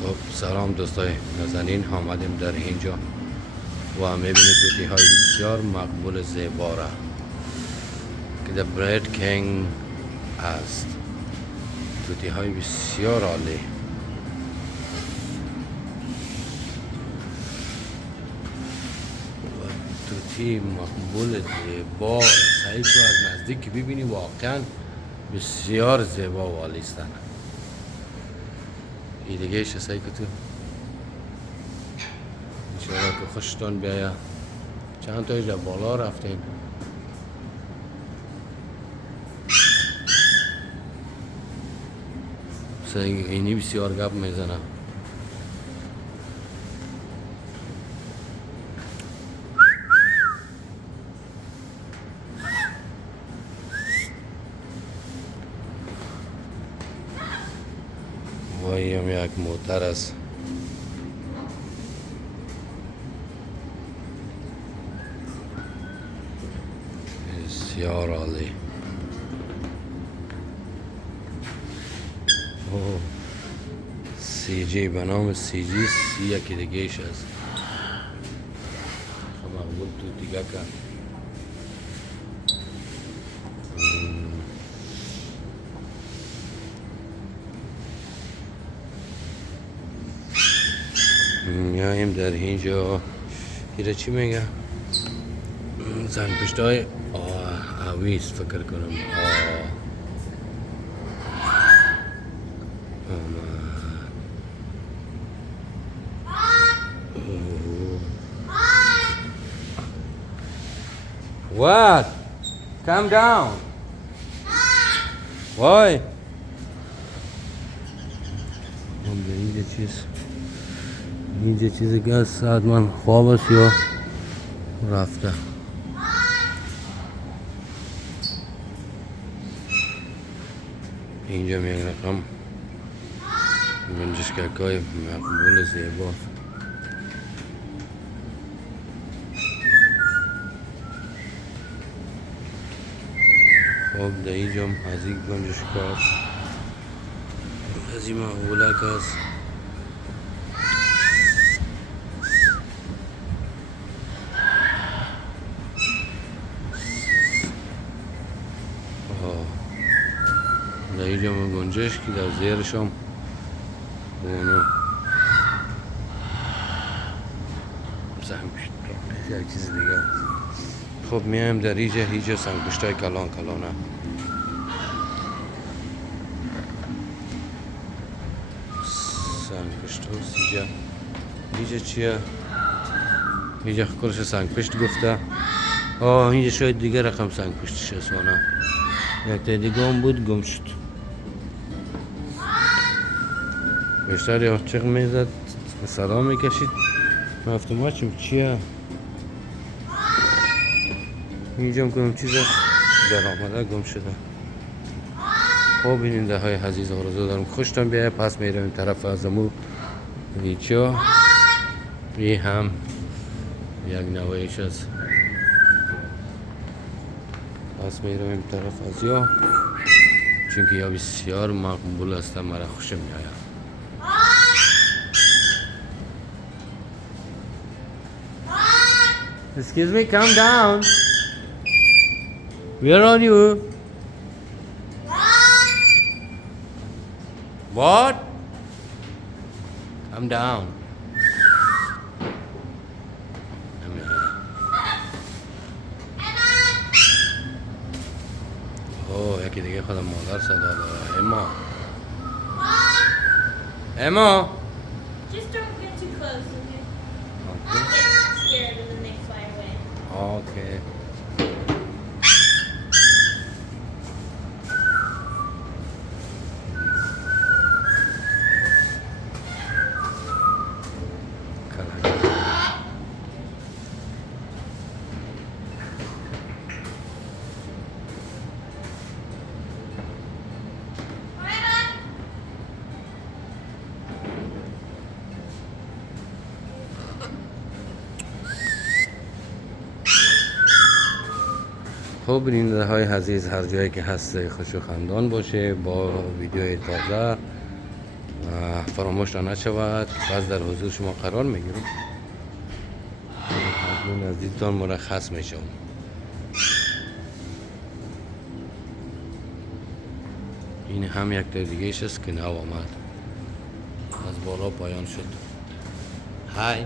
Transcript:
خب سلام دوستای نازنین، آمدیم در اینجا و میبینید توتی های بسیار مقبول زیبا را که در برد کینگ است. توتی های بسیار عالی. و توتی مقبول زیبا سعی تو از نزدیک ببینی، واقعا بسیار زیبا و عالی هستند. این دیگه ایش سعی که تو انشاءالله که خوشتون بیاید. چند تا ایجا بالا رفتیم. اینی بسیار گپ میزنه. وای هم یک موتر است. بسیار عالی. سی جی به نام سی جی یکی دیگه ایش است. مقبول تو دیگه که میاییم در اینجا. ایره چی میگه؟ زن پشتای آویست فکر کنم. What? Calm down. Why? اینجا چیزی که از ساعت من خواب است یا رفته. اینجا یک رقم گنجشگری مقبول زیبا. خب در اینجا هم از این گنجشگر از این مقبوله که است. در اینجا هم گنجش که در زیرش هم اونو سنگپشت یک چیز دیگه. خب میایم در اینجا سنگپشت های کلانه. سنگپشت ها اینجا چیه؟ اینجا کلش سنگپشت گفته. اینجا شاید دیگه رقم سنگپشتش است. یک تا دیگه هم بود گم شد. بیشتر یا چق میزد صدا میکشید. من افتم چیه؟ اینجا هم کنم چیز است در آمده گم شده. خب بیننده های عزیز آرزو دارم خوشتون بیاید. پس میرم این طرف از امو ریچا. این هم یک نوایش است. پس میرم این طرف از یا چونکه یا بسیار مقبول است. مرا خوشم میآید. Excuse me, calm down. Where are you? What? Calm down. یکی دیگه خودم مادر صدا داره. اما Just don't get too close, okay? I'll get scared and then they fly away. Okay. خب بیننده های عزیز هر جایی که هست خوش و خندان باشه با ویدیوی تازه و فراموش نشود که پس در حضور شما قرار میگیرم. از دیدتان مرخص میشم. این هم یک تا دیگه است که نو آمد، از بالا پایان شد. های